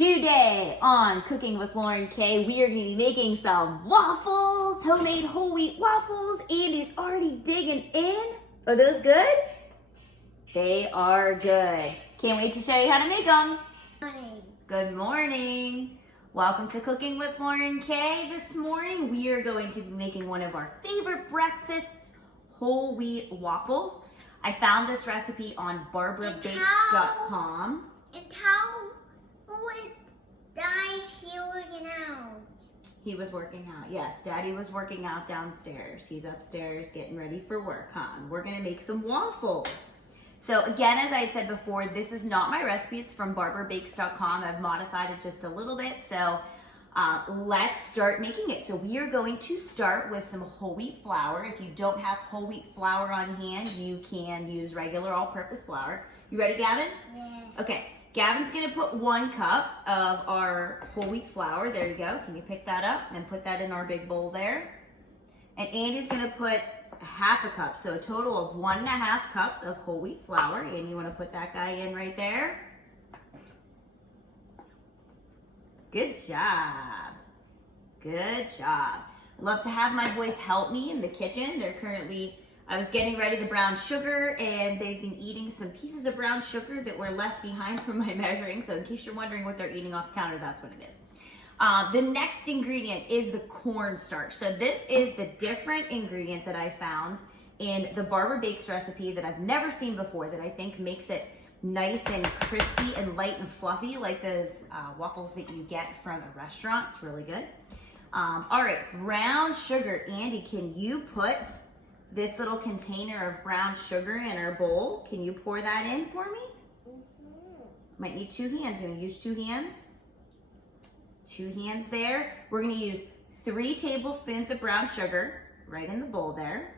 Today on Cooking with Lauren K, we are going to be making some waffles, homemade whole wheat waffles. Andy's already digging in. Are those good? They are good. Can't wait to show you how to make them. Morning. Good morning. Welcome to Cooking with Lauren K. This morning we are going to be making one of our favorite breakfasts, whole wheat waffles. I found this recipe on barbarabakes.com. And how would Daddy working out? He was working out. Yes, Daddy was working out downstairs. He's upstairs getting ready for work, huh? And we're gonna make some waffles. So again, as I had said before, this is not my recipe. It's from barbarabakes.com. I've modified it just a little bit. So let's start making it. So we are going to start with some whole wheat flour. If you don't have whole wheat flour on hand, you can use regular all-purpose flour. You ready, Gavin? Yeah. Okay. Gavin's gonna put 1 cup of our whole wheat flour. There you go. Can you pick that up and put that in our big bowl there? And Andy's gonna put 1/2 cup, so a total of 1.5 cups of whole wheat flour. Andy, you wanna put that guy in right there? Good job. Good job. Love to have my boys help me in the kitchen. I was getting ready the brown sugar, and they've been eating some pieces of brown sugar that were left behind from my measuring. So in case you're wondering what they're eating off the counter, that's what it is. The next ingredient is the cornstarch. So this is the different ingredient that I found in the Barber Bakes recipe that I've never seen before, that I think makes it nice and crispy and light and fluffy, like those waffles that you get from a restaurant. It's really good. All right, brown sugar. Andy, can you put this little container of brown sugar in our bowl? Can you pour that in for me? Might need 2 hands. You want to use 2 hands? 2 hands there. We're going to use 3 tablespoons of brown sugar right in the bowl there.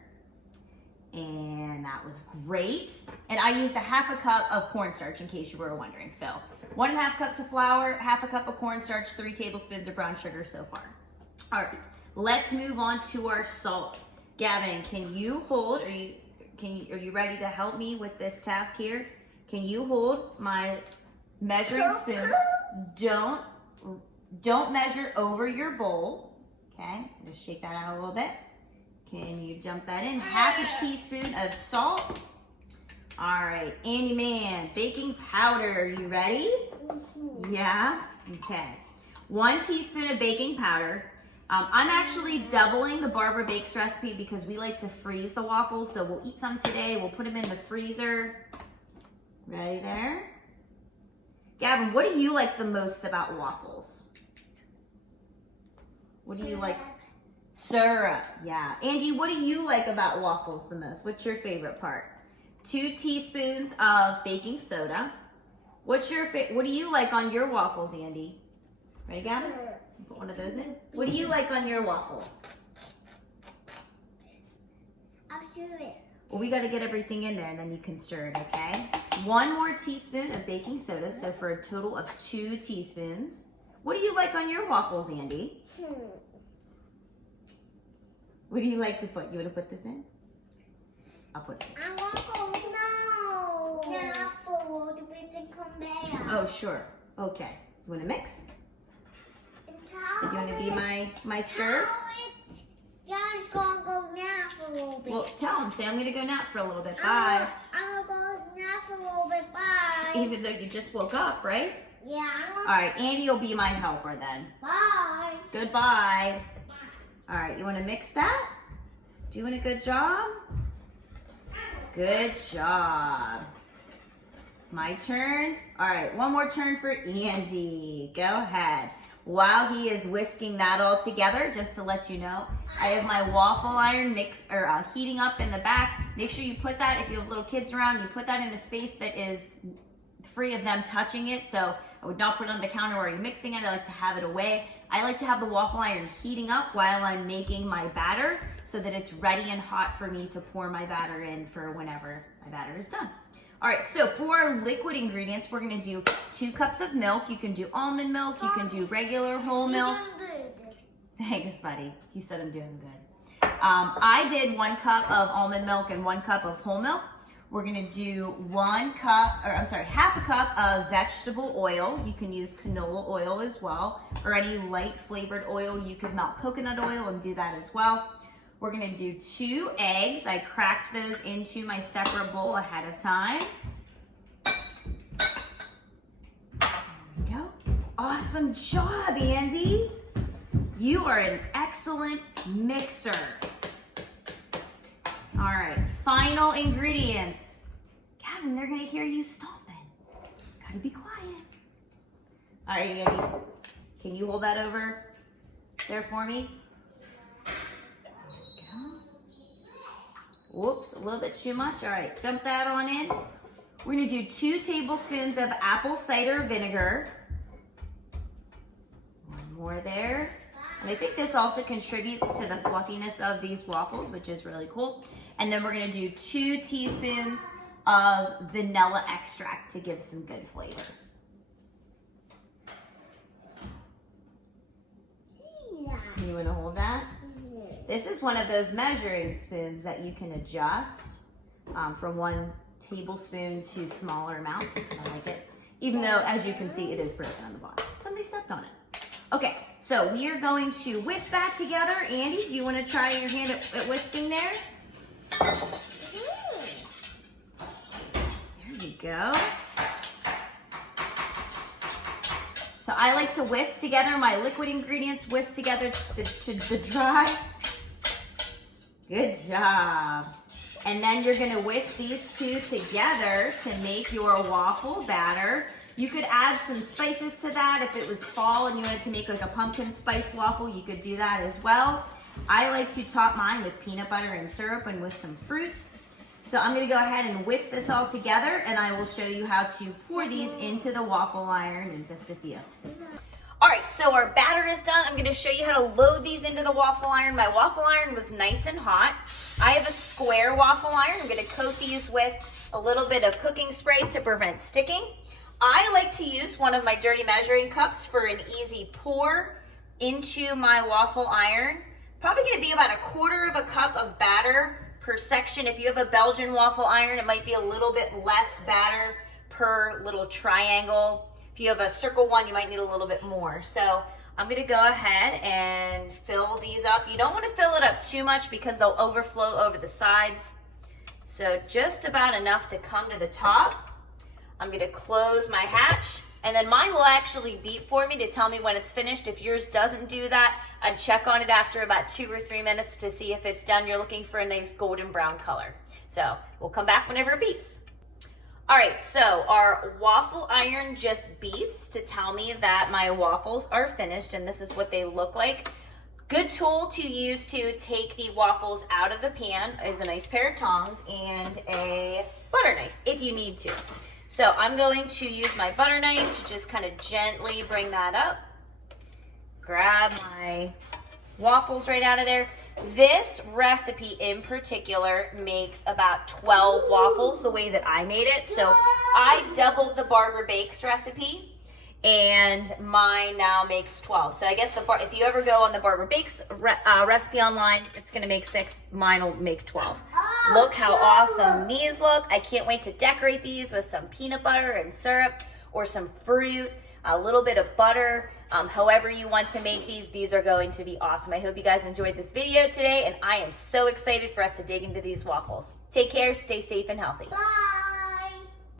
And that was great. And I used 1/2 cup of cornstarch in case you were wondering. So 1.5 cups of flour, 1/2 cup of cornstarch, 3 tablespoons of brown sugar so far. All right, let's move on to our salt. Gavin, can you hold, are you ready to help me with this task here? Can you hold my measuring spoon? Don't measure over your bowl. Okay, just shake that out a little bit. Can you jump that in? 1/2 teaspoon of salt. All right, Andy Man, baking powder, are you ready? Yeah, okay. 1 teaspoon of baking powder. I'm actually doubling the Barber Bakes recipe because we like to freeze the waffles. So we'll eat some today. We'll put them in the freezer. Ready there? Gavin, what do you like the most about waffles? What do you like? Syrup, yeah. Andy, what do you like about waffles the most? What's your favorite part? 2 teaspoons of baking soda. What do you like on your waffles, Andy? Ready, Gavin? Put one of those in. What do you like on your waffles? I'll stir it. Well, we got to get everything in there and then you can stir it, okay? 1 more teaspoon of baking soda, so for a total of 2 teaspoons. What do you like on your waffles, Andy? What do you like to put? You want to put this in? I'll put it in. I want to go now. Then I'll fold with the conveyor. Oh, sure. Okay. You want to mix? Do you want to be my stir? Dad's gonna go nap for a little bit. Well, tell him. Say I'm going to go nap for a little bit. Bye. I'm gonna go nap for a little bit. Bye. Even though you just woke up, right? Yeah. All right. Andy will be my helper then. Bye. Goodbye. All right. You want to mix that? Doing a good job? Good job. My turn. All right. 1 more turn for Andy. Go ahead. While he is whisking that all together, just to let you know, I have my waffle iron heating up in the back. Make sure you put that, if you have little kids around, you put that in a space that is free of them touching it. So I would not put it on the counter while you're mixing it. I like to have it away. I like to have the waffle iron heating up while I'm making my batter so that it's ready and hot for me to pour my batter in for whenever my batter is done. All right, so for our liquid ingredients, we're gonna do 2 cups of milk. You can do almond milk, you can do regular whole milk. Thanks, buddy. He said I'm doing good. I did 1 cup of almond milk and 1 cup of whole milk. We're gonna do half a cup of vegetable oil. You can use canola oil as well, or any light flavored oil. You could melt coconut oil and do that as well. We're gonna do 2 eggs. I cracked those into my separate bowl ahead of time. There we go. Awesome job, Andy. You are an excellent mixer. All right, final ingredients. Gavin, they're gonna hear you stomping. Gotta be quiet. All right, Andy, can you hold that over there for me? There we go. Whoops, a little bit too much. All right, dump that on in. We're gonna do 2 tablespoons of apple cider vinegar. One more there. And I think this also contributes to the fluffiness of these waffles, which is really cool. And then we're gonna do 2 teaspoons of vanilla extract to give some good flavor. You wanna hold that? This is one of those measuring spoons that you can adjust from 1 tablespoon to smaller amounts. I kinda like it. Even though, as you can see, it is broken on the bottom. Somebody stepped on it. Okay, so we are going to whisk that together. Andy, do you want to try your hand at whisking there? There you go. So I like to whisk together my liquid ingredients, whisk together to dry. Good job. And then you're gonna whisk these 2 together to make your waffle batter. You could add some spices to that. If it was fall and you wanted to make like a pumpkin spice waffle, you could do that as well. I like to top mine with peanut butter and syrup and with some fruit. So I'm gonna go ahead and whisk this all together, and I will show you how to pour these into the waffle iron in just a few. All right, so our batter is done. I'm gonna show you how to load these into the waffle iron. My waffle iron was nice and hot. I have a square waffle iron. I'm gonna coat these with a little bit of cooking spray to prevent sticking. I like to use one of my dirty measuring cups for an easy pour into my waffle iron. Probably gonna be about 1/4 cup of batter per section. If you have a Belgian waffle iron, it might be a little bit less batter per little triangle. If you have a circle one, you might need a little bit more. So I'm gonna go ahead and fill these up. You don't wanna fill it up too much because they'll overflow over the sides. So just about enough to come to the top. I'm gonna close my hatch, and then mine will actually beep for me to tell me when it's finished. If yours doesn't do that, I'd check on it after about 2 or 3 minutes to see if it's done. You're looking for a nice golden brown color. So we'll come back whenever it beeps. All right, so our waffle iron just beeped to tell me that my waffles are finished, and this is what they look like. Good tool to use to take the waffles out of the pan is a nice pair of tongs and a butter knife if you need to. So I'm going to use my butter knife to just kind of gently bring that up. Grab my waffles right out of there. This recipe in particular makes about 12 waffles the way that I made it. So I doubled the Barber Bakes recipe, and mine now makes 12. So I guess if you ever go on the Barber Bakes recipe online, it's gonna make 6, mine will make 12. Look how awesome these look. I can't wait to decorate these with some peanut butter and syrup or some fruit, a little bit of butter. However you want to make these are going to be awesome. I hope you guys enjoyed this video today, and I am so excited for us to dig into these waffles. Take care, stay safe and healthy. Bye.